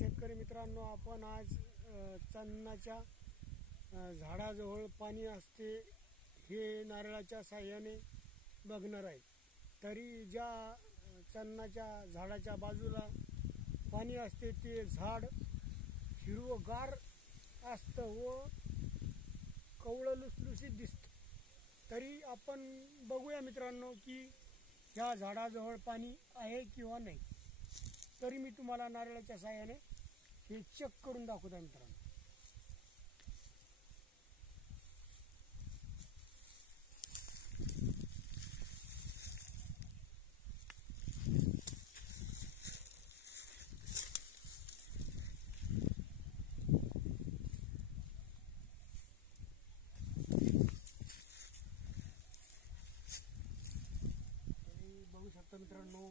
शेतकरी मित्रांनो, आपण आज चन्नाच्या झाडाजवळ पाणी असते हे नारळाच्या साह्याने बघणार आहे। तरी ज्या चन्नाच्या झाडाच्या बाजूला पाणी असते ते झाड हिरवगार असतं व कवळं लुसलुसीत दिसतं। तरी आपण बघूया मित्रांनो की ह्या झाडाजवळ पाणी आहे किंवा नाही। तरी मी तुम्हाला नारळाच्या साह्याने हे चेक करून दाखवतो मित्रांनो। बघू शकता मित्रांनो,